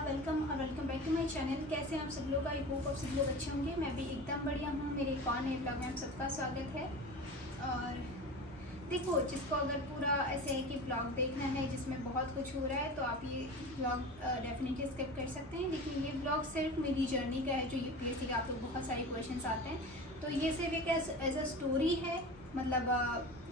Welcome और welcome back to my channel. कैसे हैं आप सब लोग? आई होप आप सब लोग अच्छे होंगे। मैं भी एकदम बढ़िया हूँ। मेरे एक और नए ब्लॉग में आप सबका स्वागत है। और देखो, जिसको अगर पूरा ऐसे है कि ब्लॉग देखना है जिसमें बहुत कुछ हो रहा है तो आप ये ब्लॉग डेफिनेटली स्किप कर सकते हैं। लेकिन ये ब्लॉग सिर्फ मेरी जर्नी का है, जो यूपीएससी का आप लोग बहुत सारे क्वेश्चन आते हैं, तो ये सिर्फ एक एज अ स्टोरी है। मतलब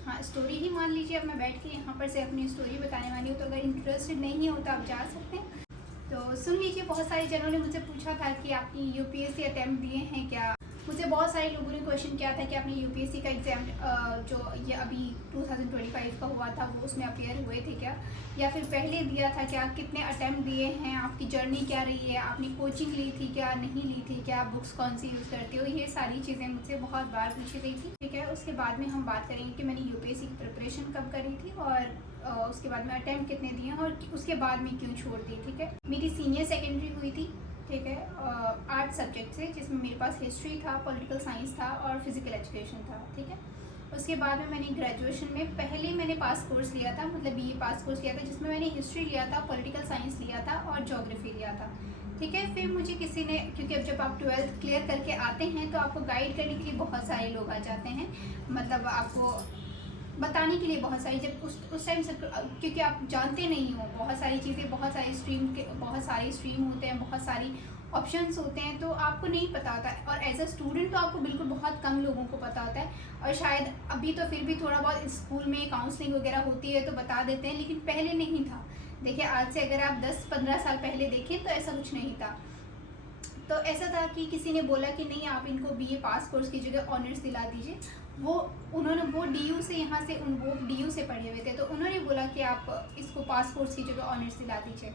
हाँ, स्टोरी ही मान लीजिए। अब मैं बैठ के यहाँ पर से अपनी स्टोरी बताने वाली हूँ, तो अगर इंटरेस्टेड नहीं हो तो आप जा सकते हैं। तो सुन लीजिए। बहुत सारे जनों ने मुझसे पूछा था कि आपने यूपीएससी अटैम्प्ट दिए हैं क्या। मुझे बहुत सारे लोगों ने क्वेश्चन किया था कि आपने यूपीएससी का एग्ज़ाम जो ये अभी 2025 का हुआ था वो उसमें अपेयर हुए थे क्या, या फिर पहले दिया था क्या, कितने अटैम्प्ट दिए हैं, आपकी जर्नी क्या रही है, आपने कोचिंग ली थी क्या, नहीं ली थी क्या, बुक्स कौन सी यूज़ करते हो। ये सारी चीज़ें मुझसे बहुत बार पूछी गई थी। ठीक है, उसके बाद में हम बात करेंगे कि मैंने यूपीएससी की प्रिपरेशन कब करी थी और उसके बाद में अटैम्प्ट कितने दिए हैं और उसके बाद में क्यों छोड़ दी। ठीक है, मेरी सीनियर सेकेंडरी हुई थी। ठीक है, आर्ट सब्जेक्ट से, जिसमें मेरे पास हिस्ट्री था, पॉलिटिकल साइंस था और फिजिकल एजुकेशन था। ठीक है, उसके बाद में मैंने ग्रेजुएशन में पहले मैंने पास कोर्स लिया था, मतलब बीए पास कोर्स लिया था, जिसमें मैंने हिस्ट्री लिया था, पॉलिटिकल साइंस लिया था और ज्योग्राफी लिया था। ठीक है, फिर मुझे किसी ने, क्योंकि अब जब आप 12th क्लियर करके आते हैं तो आपको गाइड करने के लिए बहुत सारे लोग आ जाते हैं, मतलब आपको बताने के लिए बहुत सारी, जब उस टाइम से, क्योंकि आप जानते नहीं हो बहुत सारी चीज़ें, बहुत सारे स्ट्रीम होते हैं, बहुत सारी ऑप्शंस होते हैं, तो आपको नहीं पता होता है। और एज अ स्टूडेंट तो आपको बिल्कुल बहुत कम लोगों को पता होता है, और शायद अभी तो फिर भी थोड़ा बहुत स्कूल में काउंसलिंग वगैरह होती है तो बता देते हैं, लेकिन पहले नहीं था। देखिए, आज से अगर आप 10-15 साल पहले देखें तो ऐसा कुछ नहीं था। तो ऐसा था कि किसी ने बोला कि नहीं, आप इनको बीए पास कोर्स की जगह ऑनर्स दिला दीजिए। वो डीयू से, यहाँ से वो डीयू से पढ़े हुए थे, तो उन्होंने बोला कि आप इसको पास कोर्स की जगह ऑनर्स दिला दीजिए।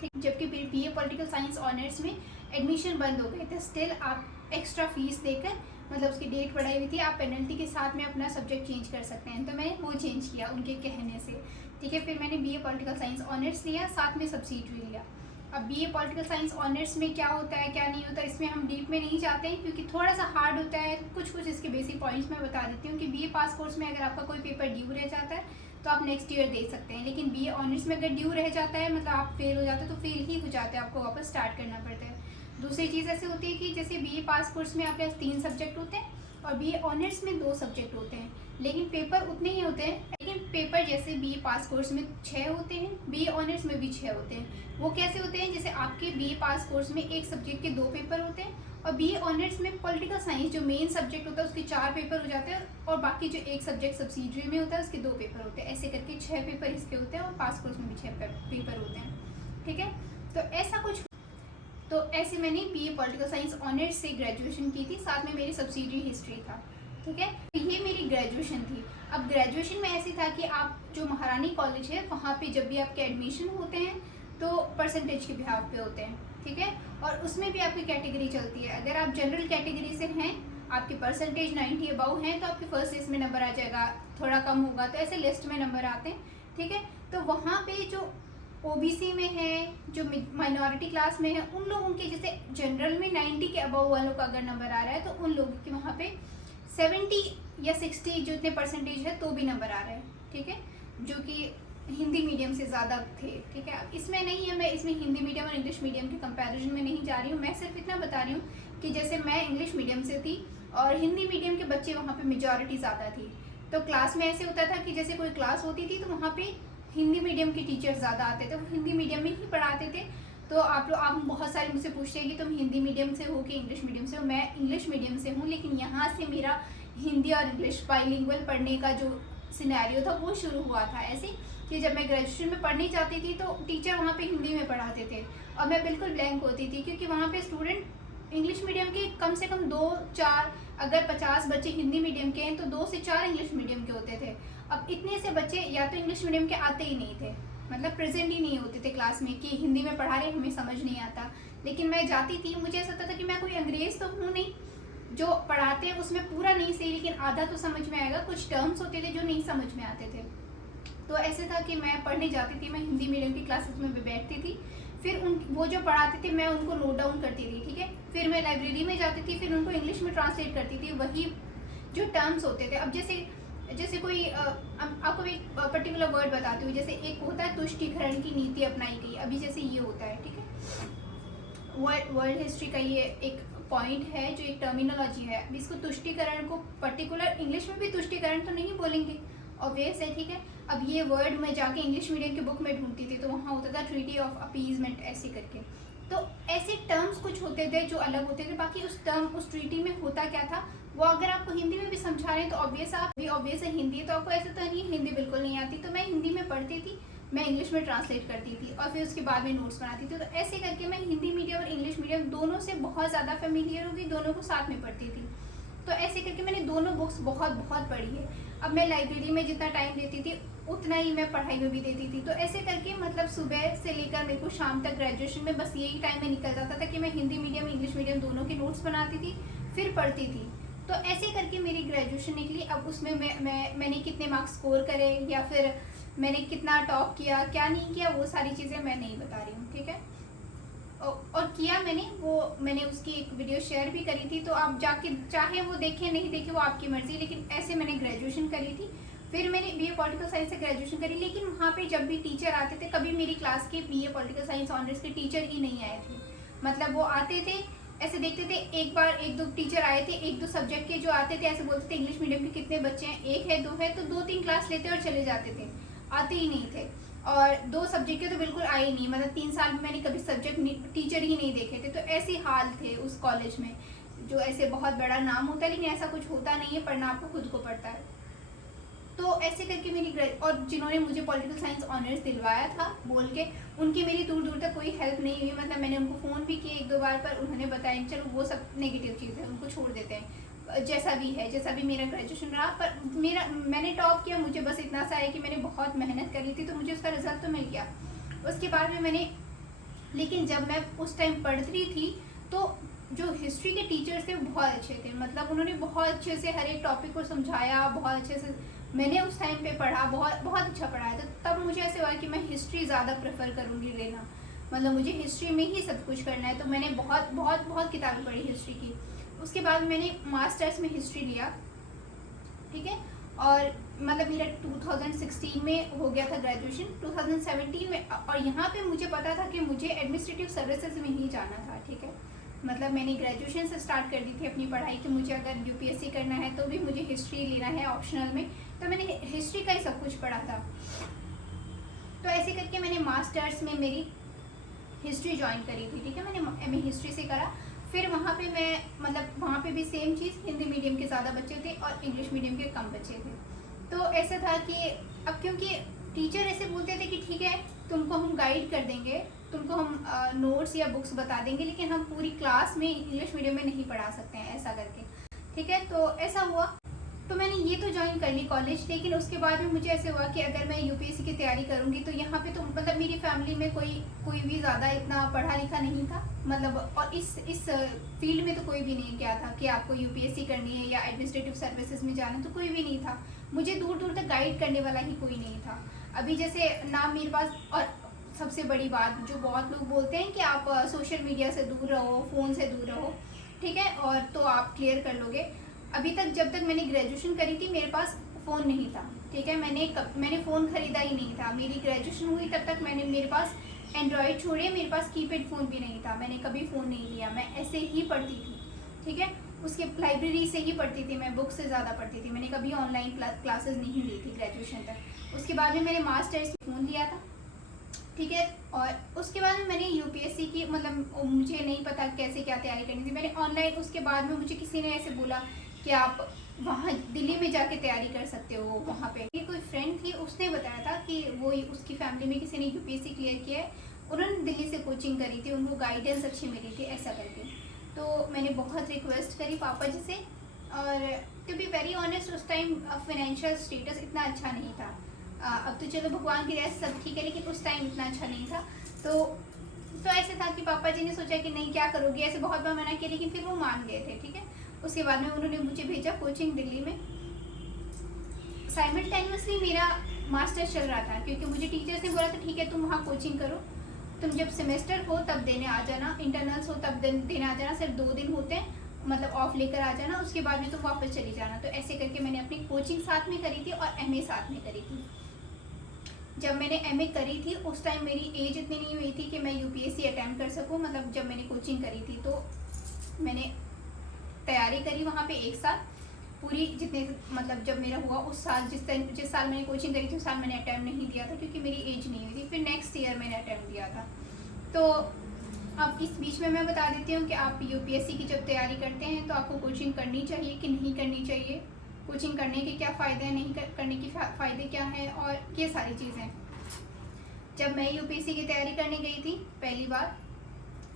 ठीक, जबकि बीए पॉलिटिकल साइंस ऑनर्स में एडमिशन बंद हो गए थे। स्टिल आप एक्स्ट्रा फीस देकर, मतलब उसकी डेट बढ़ाई हुई थी, आप पेनल्टी के साथ में अपना सब्जेक्ट चेंज कर सकते हैं, तो मैंने वो चेंज किया उनके कहने से। ठीक है, फिर मैंने बीए पॉलिटिकल साइंस ऑनर्स लिया, साथ में सब्सिडियरी लिया। अब बीए पॉलिटिकल साइंस ऑनर्स में क्या होता है क्या नहीं होता, इसमें हम डीप में नहीं जाते हैं, क्योंकि थोड़ा सा हार्ड होता है। कुछ इसके बेसिक पॉइंट्स मैं बता देती हूँ कि बीए पास कोर्स में अगर आपका कोई पेपर ड्यू रह जाता है तो आप नेक्स्ट ईयर दे सकते हैं, लेकिन बीए ऑनर्स में अगर ड्यू रह जाता है, मतलब आप फेल हो जाते हैं, तो फेल ही हो जाते हैं, आपको वापस स्टार्ट करना पड़ता है। दूसरी चीज़ ऐसे होती है कि जैसे बीए पास कोर्स में आपके पास 3 सब्जेक्ट होते हैं और बीए ऑनर्स में 2 सब्जेक्ट होते हैं, लेकिन पेपर उतने ही होते हैं। लेकिन पेपर जैसे बीए पास कोर्स में 6 होते हैं, बीए ऑनर्स में भी 6 होते हैं। वो कैसे होते हैं, जैसे आपके बीए पास कोर्स में एक सब्जेक्ट के 2 पेपर होते हैं, और बीए ऑनर्स में पॉलिटिकल साइंस जो मेन सब्जेक्ट होता है उसके 4 पेपर हो जाते हैं, और बाकी जो एक सब्जेक्ट सब्सिडियरी में होता है उसके 2 पेपर होते हैं। ऐसे करके 6 पेपर इसके होते हैं, और पास कोर्स में भी 6 पेपर होते हैं। ठीक है, तो ऐसा कुछ, तो ऐसे मैंने बीए पॉलिटिकल साइंस ऑनर्स से ग्रेजुएशन की थी, साथ में मेरी सब्सिडियरी हिस्ट्री था। ठीक है, ये मेरी ग्रेजुएशन थी। अब ग्रेजुएशन में ऐसी था कि आप जो महारानी कॉलेज है वहाँ पे जब भी आपके एडमिशन होते हैं तो परसेंटेज के बिहाफ पे होते हैं। ठीक है, और उसमें भी आपकी कैटेगरी चलती है। अगर आप जनरल कैटेगरी से हैं, आपके परसेंटेज 90 अबाउ हैं, तो आपके फर्स्ट लिस्ट में नंबर आ जाएगा, थोड़ा कम होगा तो ऐसे लिस्ट में नंबर आते हैं। ठीक है, तो वहाँ पे जो ओबीसी में है, जो माइनॉरिटी क्लास में है, उन लोगों के, जैसे जनरल में 90 के अबव वालों का अगर नंबर आ रहा है तो उन लोगों के वहाँ पे 70 या 60 जो इतने परसेंटेज है तो भी नंबर आ रहा है। ठीक है, जो कि हिंदी मीडियम से ज़्यादा थे। ठीक है, इसमें नहीं है, मैं इसमें हिंदी मीडियम और इंग्लिश मीडियम के कंपैरिजन में नहीं जा रही हूँ। मैं सिर्फ इतना बता रही हूँ कि जैसे मैं इंग्लिश मीडियम से थी और हिंदी मीडियम के बच्चे वहाँ पे मेजॉरिटी ज़्यादा थी, तो क्लास में ऐसे होता था कि जैसे कोई क्लास होती थी तो वहाँ पे हिंदी मीडियम के टीचर्स ज़्यादा आते थे, वो हिंदी मीडियम में ही पढ़ाते थे। तो आप बहुत सारे मुझसे पूछते हैं कि तुम हिंदी मीडियम से हो कि इंग्लिश मीडियम से हो। मैं इंग्लिश मीडियम से हूँ, लेकिन यहाँ से मेरा हिंदी और इंग्लिश बाइलिंगुअल पढ़ने का जो सिनेरियो था वो शुरू हुआ था ऐसे कि जब मैं ग्रेजुएशन में पढ़ने जाती थी तो टीचर वहाँ पे हिंदी में पढ़ाते थे और मैं बिल्कुल ब्लैंक होती थी, क्योंकि वहाँ पे स्टूडेंट इंग्लिश मीडियम के कम से कम 2-4, अगर 50 बच्चे हिंदी मीडियम के हैं तो 2 से 4 इंग्लिश मीडियम के होते थे। अब इतने से बच्चे या तो इंग्लिश मीडियम के आते ही नहीं थे, मतलब प्रेजेंट ही नहीं होते थे क्लास में कि हिंदी में पढ़ा रहे, हमें समझ नहीं आता। लेकिन मैं जाती थी, मुझे ऐसा होता था कि मैं कोई अंग्रेज़ तो हूँ नहीं, जो पढ़ाते हैं उसमें पूरा नहीं सही, लेकिन आधा तो समझ में आएगा। कुछ टर्म्स होते थे जो नहीं समझ में आते थे, तो ऐसे था कि मैं पढ़ने जाती थी, मैं हिंदी मीडियम की क्लासेस में बैठती थी, फिर वो जो पढ़ाते थे मैं उनको नोट डाउन करती थी। ठीक है, फिर मैं लाइब्रेरी में जाती थी, फिर उनको इंग्लिश में ट्रांसलेट करती थी, वही जो टर्म्स होते थे। अब जैसे कोई आपको एक पर्टिकुलर वर्ड बताती हूँ, जैसे एक होता है तुष्टिकरण की नीति अपनाई गई, अभी जैसे ये होता है। ठीक है, वर्ल्ड हिस्ट्री का ये एक पॉइंट है, जो एक टर्मिनोलॉजी है। अब इसको तुष्टिकरण को पर्टिकुलर इंग्लिश में भी तुष्टिकरण तो नहीं बोलेंगे, ऑब्वियस है, ठीक है। अब ये वर्ड मैं जाके इंग्लिश मीडियम की बुक में ढूंढती थी तो वहाँ होता था ट्रीटी ऑफ अपीजमेंट ऐसे करके। तो ऐसे टर्म्स कुछ होते थे जो अलग होते थे। बाकी उस ट्रीटी में होता क्या था वो अगर आपको हिंदी में भी समझा रहे हैं तो ऑब्वियस है हिंदी, तो आपको ऐसा तो नहीं हिंदी बिल्कुल नहीं आती। तो मैं हिंदी में पढ़ती थी, मैं इंग्लिश में ट्रांसलेट करती थी और फिर उसके बाद में नोट्स बनाती थी। तो ऐसे करके मैं हिंदी मीडियम और इंग्लिश मीडियम दोनों से बहुत ज़्यादा फेमिलियर हो गई, दोनों को साथ में पढ़ती थी। तो ऐसे करके मैंने दोनों बुक्स बहुत पढ़ी है। अब मैं लाइब्रेरी में जितना टाइम देती थी उतना ही मैं पढ़ाई में भी देती थी। तो ऐसे करके मतलब सुबह से लेकर मेरे को शाम तक ग्रेजुएशन में बस यही टाइम में निकल जाता था कि मैं हिंदी मीडियम इंग्लिश मीडियम दोनों के नोट्स बनाती थी, फिर पढ़ती थी। तो ऐसे करके मेरी ग्रेजुएशन निकली। अब उसमें मैंने कितने मार्क्स स्कोर करे या फिर मैंने कितना टॉप किया क्या नहीं किया वो सारी चीज़ें मैं नहीं बता रही हूँ, ठीक है। और किया मैंने उसकी एक वीडियो शेयर भी करी थी, तो आप जाके चाहे वो देखें नहीं देखें वो आपकी मर्जी। लेकिन ऐसे मैंने ग्रेजुएशन करी थी। फिर मैंने बीए पॉलिटिकल साइंस से ग्रेजुएशन करी। लेकिन वहाँ पे जब भी टीचर आते थे, कभी मेरी क्लास के बीए पॉलिटिकल साइंस ऑनर्स के टीचर ही नहीं आए थे। मतलब वो आते थे ऐसे देखते थे, एक दो टीचर आए थे, एक दो सब्जेक्ट के जो आते थे ऐसे बोलते थे इंग्लिश मीडियम के कितने बच्चे हैं, एक है दो है, तो 2-3 क्लास लेते और चले जाते थे, आते ही नहीं थे। और 2 सब्जेक्ट के तो बिल्कुल आए ही नहीं, मतलब 3 साल में मैंने कभी सब्जेक्ट टीचर ही नहीं देखे थे। तो ऐसे हाल थे उस कॉलेज में, जो ऐसे बहुत बड़ा नाम होता है लेकिन ऐसा कुछ होता नहीं है, पढ़ना आपको खुद को पड़ता है। तो ऐसे करके मेरी और जिन्होंने मुझे पॉलिटिकल साइंस ऑनर्स दिलवाया था बोल के, उनकी मेरी दूर तक कोई हेल्प नहीं हुई। मतलब मैंने उनको फ़ोन भी किए 1-2 बार, पर उन्होंने बताया चलो वो सब नेगेटिव चीज़ है, उनको छोड़ देते हैं, जैसा भी मेरा ग्रेजुएशन रहा। पर मैंने टॉप किया, मुझे बस इतना सा है कि मैंने बहुत मेहनत करी थी तो मुझे उसका रिजल्ट तो मिल गया। उसके बाद में लेकिन जब मैं उस टाइम पढ़ रही थी तो जो हिस्ट्री के टीचर्स थे वो बहुत अच्छे थे। मतलब उन्होंने बहुत अच्छे से हर एक टॉपिक को समझाया, बहुत अच्छे से मैंने उस टाइम पे पढ़ा, बहुत अच्छा पढ़ाया। तो तब मुझे ऐसे हुआ कि मैं हिस्ट्री ज़्यादा प्रेफर करूँगी लेना, मतलब मुझे हिस्ट्री में ही सब कुछ करना है। तो मैंने बहुत किताबें पढ़ी हिस्ट्री की। उसके बाद मैंने मास्टर्स में हिस्ट्री लिया, ठीक है। और मतलब मेरा 2016 में हो गया था ग्रेजुएशन, 2017 में। और यहाँ पे मुझे पता था कि मुझे एडमिनिस्ट्रेटिव सर्विसेज में ही जाना था, ठीक है। मतलब मैंने ग्रेजुएशन से स्टार्ट कर दी थी अपनी पढ़ाई कि मुझे अगर यूपीएससी करना है तो भी मुझे हिस्ट्री लेना है ऑप्शनल में। तो मैंने हिस्ट्री का ही सब कुछ पढ़ा था। तो ऐसे करके मैंने मास्टर्स में मेरी हिस्ट्री ज्वाइन करी थी, ठीक है। मैंने एमए हिस्ट्री से करा। फिर वहाँ पे मैं मतलब वहाँ पे भी सेम चीज़, हिंदी मीडियम के ज़्यादा बच्चे थे और इंग्लिश मीडियम के कम बच्चे थे। तो ऐसा था कि अब क्योंकि टीचर ऐसे बोलते थे कि ठीक है तुमको हम गाइड कर देंगे, तुमको हम नोट्स या बुक्स बता देंगे, लेकिन हम पूरी क्लास में इंग्लिश मीडियम में नहीं पढ़ा सकते हैं, ऐसा करके, ठीक है। तो ऐसा हुआ, तो मैंने ये तो ज्वाइन कर ली कॉलेज। लेकिन उसके बाद में मुझे ऐसे हुआ कि अगर मैं यूपीएससी की तैयारी करूँगी तो यहाँ पे तो मतलब मेरी फैमिली में कोई भी ज़्यादा इतना पढ़ा लिखा नहीं था, मतलब। और इस फील्ड में तो कोई भी नहीं गया था कि आपको यूपीएससी करनी है या एडमिनिस्ट्रेटिव सर्विसेज में जाना, तो कोई भी नहीं था। मुझे दूर तक गाइड करने वाला ही कोई नहीं था। अभी जैसे ना मेरे पास, और सबसे बड़ी बात जो बहुत लोग बोलते हैं कि आप सोशल मीडिया से दूर रहो, फ़ोन से दूर रहो, ठीक है, और तो आप क्लियर कर लोगे। अभी तक जब तक मैंने ग्रेजुएशन करी थी मेरे पास फ़ोन नहीं था, ठीक है। मैंने फ़ोन ख़रीदा ही नहीं था। मेरी ग्रेजुएशन हुई तब तक मेरे पास एंड्रॉयड छोड़िए, मेरे पास कीपैड फ़ोन भी नहीं था। मैंने कभी फ़ोन नहीं लिया, मैं ऐसे ही पढ़ती थी, ठीक है। उसके लाइब्रेरी से ही पढ़ती थी मैं, बुक से ज़्यादा पढ़ती थी। मैंने कभी ऑनलाइन क्लासेस नहीं ली थी ग्रेजुएशन तक। उसके बाद में मैंने मास्टर्स फ़ोन लिया था, ठीक है। और उसके बाद मैंने यूपीएससी की, मतलब मुझे नहीं पता कैसे क्या तैयारी करनी थी, मैंने ऑनलाइन। उसके बाद में मुझे किसी ने ऐसे बोला कि आप वहाँ दिल्ली में जाके तैयारी कर सकते हो। वहाँ पे कोई फ्रेंड थी, उसने बताया था कि वो उसकी फैमिली में किसी ने यूपीएससी क्लियर किया है, उन्होंने दिल्ली से कोचिंग करी थी, उनको गाइडेंस अच्छी मिली थी, ऐसा करके। तो मैंने बहुत रिक्वेस्ट करी पापा जी से। और टू बी वेरी ऑनेस्ट उस टाइम फाइनेंशियल स्टेटस इतना अच्छा नहीं था। अब तो चलो भगवान की दया से सब ठीक है, लेकिन उस टाइम इतना अच्छा नहीं था। तो ऐसे था कि पापा जी ने सोचा कि नहीं क्या करोगी, ऐसे बहुत बार मना किया, लेकिन फिर वो मान गए थे, ठीक है। उसके बाद में उन्होंने मुझे भेजा कोचिंग दिल्ली में। साइमल्टेनियसली मेरा मास्टर्स चल रहा था, क्योंकि मुझे टीचर्स ने बोला था ठीक है तुम वहाँ कोचिंग करो, तुम जब सेमेस्टर हो तब देने आ जाना, इंटरनल्स हो तब देने आ जाना, सिर्फ 2 दिन होते हैं, मतलब ऑफ लेकर आ जाना, उसके बाद में तो वापस चली जाना। तो ऐसे करके मैंने अपनी कोचिंग साथ में करी थी और एमए साथ में करी थी। जब मैंने एमए करी थी उस टाइम मेरी एज इतनी नहीं हुई थी कि मैं यूपीएससी अटेम्प्ट कर सकूं। मतलब जब मैंने कोचिंग करी थी तो मैंने तैयारी करी वहाँ पे 1 साल पूरी, जितने मतलब जब मेरा हुआ उस साल जिस साल मैंने कोचिंग करी थी उस साल मैंने अटैम्प्ट नहीं दिया था क्योंकि मेरी एज नहीं हुई थी। फिर नेक्स्ट ईयर मैंने अटैम्प्ट दिया था। तो अब इस बीच में मैं बता देती हूँ कि आप यूपीएससी की जब तैयारी करते हैं तो आपको कोचिंग करनी चाहिए कि नहीं करनी चाहिए, कोचिंग करने के क्या फ़ायदे हैं, नहीं करने के फ़ायदे क्या हैं, और ये सारी चीज़ें। जब मैं यूपीएससी की तैयारी करने गई थी पहली बार,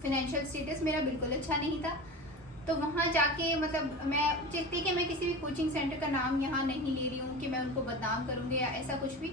फाइनेंशियल स्टेटस मेरा बिल्कुल अच्छा नहीं था। तो वहाँ जाके मतलब मैं चाहती कि मैं किसी भी कोचिंग सेंटर का नाम यहाँ नहीं ले रही हूँ कि मैं उनको बदनाम करूँगी या ऐसा कुछ भी।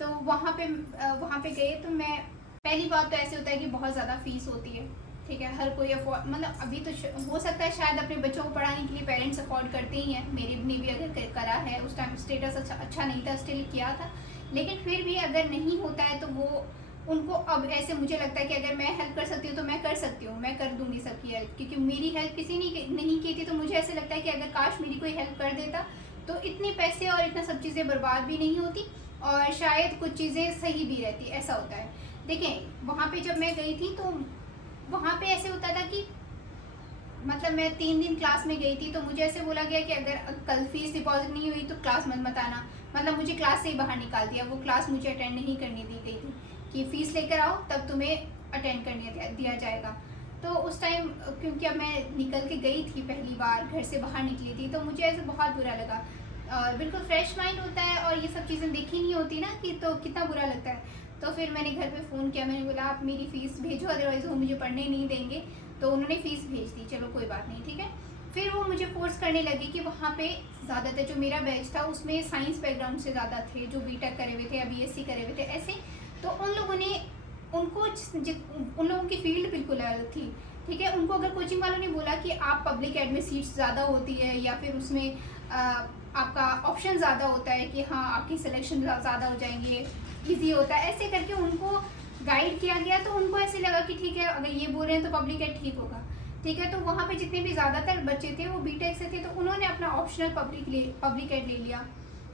तो वहाँ पे गए तो मैं, पहली बात तो ऐसे होता है कि बहुत ज़्यादा फ़ीस होती है, ठीक है। हर कोई अफोर्ड, मतलब अभी तो हो सकता है शायद अपने बच्चों को पढ़ाने के लिए पेरेंट्स अफोर्ड करते ही हैं। मेरे ने भी अगर करा है, उस टाइम स्टेटस अच्छा नहीं था, स्टिल किया था, लेकिन फिर भी अगर नहीं होता है तो वो उनको अब ऐसे मुझे लगता है कि अगर मैं हेल्प कर सकती हूँ तो मैं कर सकती हूँ, मैं कर दूंगी सबकी हेल्प, क्योंकि मेरी हेल्प किसी ने नहीं की थी। तो मुझे ऐसे लगता है कि अगर काश मेरी कोई हेल्प कर देता तो इतने पैसे और इतना सब चीज़ें बर्बाद भी नहीं होती और शायद कुछ चीज़ें सही भी रहती, ऐसा होता है। देखें वहाँ पे जब मैं गई थी तो वहाँ पे ऐसे होता था कि मतलब मैं 3 दिन क्लास में गई थी तो मुझे ऐसे बोला गया कि अगर कल फीस डिपॉजिट नहीं हुई तो क्लास मत आना। मतलब मुझे क्लास से ही बाहर निकाल दिया, वो क्लास मुझे अटेंड नहीं करने दी गई थी कि फ़ीस लेकर आओ तब तुम्हें अटेंड करने दिया जाएगा। तो उस टाइम क्योंकि अब मैं निकल के गई थी, पहली बार घर से बाहर निकली थी, तो मुझे ऐसे बहुत बुरा लगा। और बिल्कुल फ्रेश माइंड होता है और ये सब चीज़ें देखी नहीं होती ना कि, तो कितना बुरा लगता है। तो फिर मैंने घर पे फ़ोन किया, मैंने बोला आप मेरी फ़ीस भेजो, अदरवाइज़ वो मुझे पढ़ने नहीं देंगे। तो उन्होंने फ़ीस भेज दी, चलो कोई बात नहीं, ठीक है। फिर वो मुझे फोर्स करने लगे कि वहाँ पे ज़्यादातर जो मेरा बैच था उसमें साइंस बैकग्राउंड से ज़्यादा थे, जो बीटेक करे हुए थे या बीएससी करे हुए थे ऐसे। तो उन लोगों ने उन लोगों की फील्ड बिल्कुल अलग थी, ठीक है। उनको अगर कोचिंग वालों ने बोला कि आप पब्लिक एड में सीट्स ज़्यादा होती है या फिर उसमें आपका ऑप्शन ज़्यादा होता है कि हाँ आपकी सिलेक्शन ज़्यादा हो जाएंगे, ईजी होता है, ऐसे करके उनको गाइड किया गया। तो उनको ऐसे लगा कि ठीक है अगर ये बोल रहे हैं तो पब्लिक एड ठीक होगा, ठीक है। तो वहाँ पे जितने भी ज़्यादातर बच्चे थे वो बीटेक से थे, तो उन्होंने अपना ऑप्शनल पब्लिक एड ले लिया,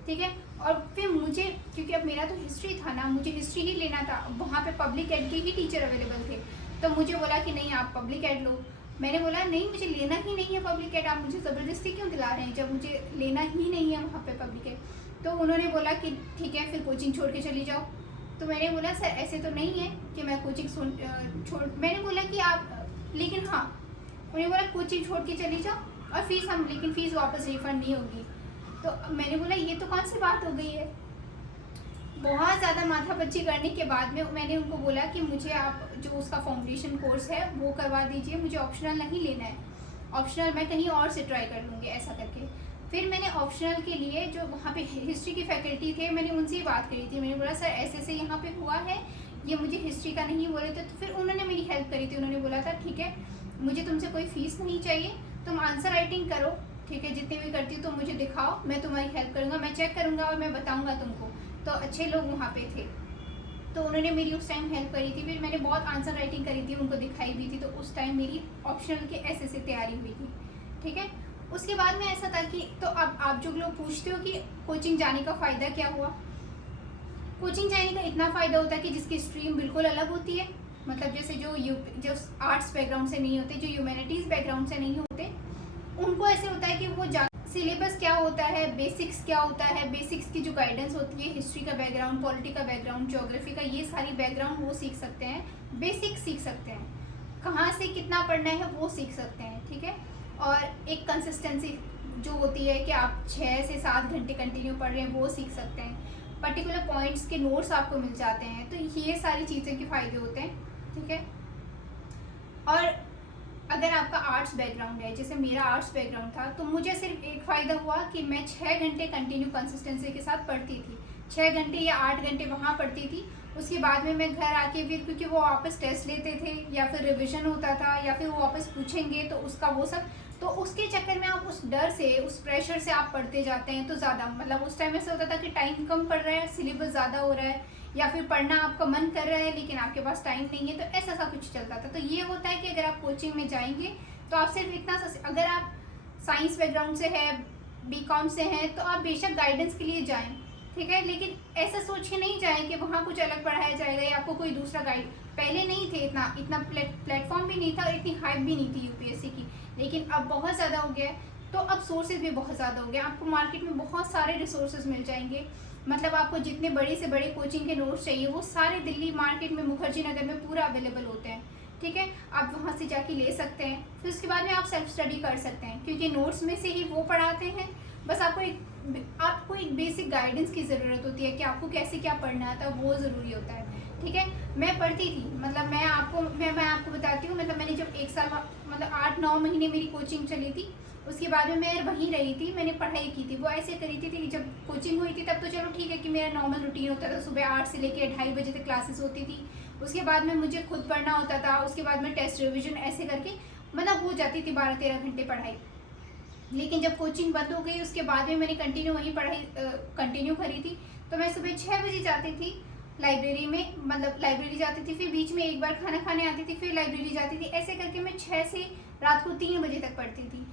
ठीक है। और फिर मुझे, क्योंकि अब मेरा तो हिस्ट्री था ना, मुझे हिस्ट्री ही लेना था, वहाँ पे पब्लिक एड के ही टीचर अवेलेबल थे। तो मुझे बोला कि नहीं आप पब्लिक एड लो। मैंने बोला नहीं मुझे लेना ही नहीं है पब्लिक एड, आप मुझे ज़बरदस्ती क्यों दिला रहे हैं जब मुझे लेना ही नहीं है वहाँ पे पब्लिक एड। तो उन्होंने बोला कि ठीक है फिर कोचिंग छोड़ के चली जाओ। तो मैंने बोला सर ऐसे तो नहीं है कि मैं कोचिंग छोड़, मैंने बोला कि आप, लेकिन हाँ उन्होंने बोला कोचिंग छोड़ के चली जाओ और फीस लेकिन फ़ीस वापस रिफ़ंड नहीं होगी। तो मैंने बोला ये तो कौन सी बात हो गई है। बहुत ज़्यादा माथापच्ची करने के बाद में मैंने उनको बोला कि मुझे आप जो उसका फाउंडेशन कोर्स है वो करवा दीजिए, मुझे ऑप्शनल नहीं लेना है, ऑप्शनल मैं कहीं और से ट्राई कर लूँगी, ऐसा करके। फिर मैंने ऑप्शनल के लिए जो वहाँ पे हिस्ट्री की फैकल्टी थे मैंने उनसे ही बात करी थी। मैंने बोला सर ऐसे ऐसे यहाँ पे हुआ है, ये मुझे हिस्ट्री का नहीं बोले थे। तो फिर उन्होंने मेरी हेल्प करी थी, उन्होंने बोला था ठीक है मुझे तुमसे कोई फ़ीस नहीं चाहिए, तुम आंसर राइटिंग करो, ठीक है, जितनी भी करती हो तो मुझे दिखाओ, मैं तुम्हारी हेल्प करूँगा, मैं चेक करूँगा और मैं बताऊँगा तुमको। तो अच्छे लोग वहाँ पे थे तो उन्होंने मेरी उस टाइम हेल्प करी थी। फिर मैंने बहुत आंसर राइटिंग करी थी, उनको दिखाई भी थी। तो उस टाइम मेरी ऑप्शनल के ऐसे तैयारी हुई थी, ठीक है। उसके बाद में ऐसा था कि तो अब आप जो लोग पूछते हो कि कोचिंग जाने का फ़ायदा क्या हुआ, कोचिंग जाने का इतना फ़ायदा होता है कि जिसकी स्ट्रीम बिल्कुल अलग होती है, मतलब जैसे जो आर्ट्स बैकग्राउंड से नहीं होते, जो ह्यूमैनिटीज़ बैकग्राउंड से नहीं होते, उनको ऐसे होता है कि वो सिलेबस क्या होता है, बेसिक्स क्या होता है, बेसिक्स की जो गाइडेंस होती है, हिस्ट्री का बैकग्राउंड, पॉलिटी का बैकग्राउंड, ज्योग्राफी का, ये सारी बैकग्राउंड वो सीख सकते हैं, बेसिक्स सीख सकते हैं, कहाँ से कितना पढ़ना है वो सीख सकते हैं, ठीक है। और एक कंसिस्टेंसी जो होती है कि आप 6 से 7 घंटे कंटिन्यू पढ़ रहे हैं वो सीख सकते हैं, पर्टिकुलर पॉइंट्स के नोट्स आपको मिल जाते हैं। तो ये सारी चीज़ें के फ़ायदे होते हैं, ठीक है। और अगर आपका आर्ट्स बैकग्राउंड है, जैसे मेरा आर्ट्स बैकग्राउंड था, तो मुझे सिर्फ एक फ़ायदा हुआ कि मैं 6 घंटे कंटिन्यू कंसिस्टेंसी के साथ पढ़ती थी, 6 घंटे या 8 घंटे वहाँ पढ़ती थी। उसके बाद में मैं घर आके फिर, क्योंकि वो वापस टेस्ट लेते थे या फिर रिवीजन होता था या फिर वो वापस पूछेंगे तो उसका वो सब, तो उसके चक्कर में आप उस डर से, उस प्रेशर से आप पढ़ते जाते हैं। तो ज़्यादा मतलब उस टाइम ऐसा होता था कि टाइम कम पड़ रहा है, सिलेबस ज़्यादा हो रहा है, या फिर पढ़ना आपका मन कर रहा है लेकिन आपके पास टाइम नहीं है, तो ऐसा सा कुछ चलता था। तो ये होता है कि अगर आप कोचिंग में जाएंगे तो आप सिर्फ इतना, अगर आप साइंस बैकग्राउंड से है, बीकॉम से हैं, तो आप बेशक गाइडेंस के लिए जाएं, ठीक है। लेकिन ऐसा सोच के नहीं जाए कि वहाँ कुछ अलग पढ़ाया जाएगा या आपको कोई दूसरा गाइड, पहले नहीं थे इतना इतना प्लेटफॉर्म भी नहीं था और इतनी हाइप भी नहीं थी यूपीएससी की, लेकिन अब बहुत ज़्यादा हो गया है। तो अब सोर्सेज भी बहुत ज़्यादा हो गए, आपको मार्केट में बहुत सारे रिसोर्सेज मिल जाएंगे। मतलब आपको जितने बड़े से बड़े कोचिंग के नोट्स चाहिए वो सारे दिल्ली मार्केट में मुखर्जी नगर में पूरा अवेलेबल होते हैं, ठीक है। आप वहाँ से जाके ले सकते हैं, फिर उसके बाद में आप सेल्फ स्टडी कर सकते हैं, क्योंकि नोट्स में से ही वो पढ़ाते हैं। बस आपको एक बेसिक गाइडेंस की ज़रूरत होती है कि आपको कैसे क्या पढ़ना आता है, वो ज़रूरी होता है, ठीक है। मैं पढ़ती थी, मतलब मैं आपको बताती हूँ, मतलब मैंने जब 1 साल मतलब 8-9 महीने मेरी कोचिंग चली थी, उसके बाद में मैं वहीं रही थी, मैंने पढ़ाई की थी। वो ऐसे करी थी कि जब कोचिंग हुई थी तब तो चलो ठीक है कि मेरा नॉर्मल रूटीन होता था, सुबह 8 से लेकर 2:30 बजे तक क्लासेस होती थी। उसके बाद में मुझे खुद पढ़ना होता था, उसके बाद में टेस्ट रिविजन, ऐसे करके मतलब हो जाती थी 12-13 घंटे पढ़ाई। लेकिन जब कोचिंग बंद हो गई उसके बाद में मैंने कंटिन्यू वहीं पढ़ाई कंटिन्यू करी थी। तो मैं सुबह 6 बजे जाती थी लाइब्रेरी में, मतलब लाइब्रेरी जाती थी, फिर बीच में एक बार खाना खाने आती थी, फिर लाइब्रेरी जाती थी, ऐसे करके मैं 6 से रात को 3 बजे तक पढ़ती थी।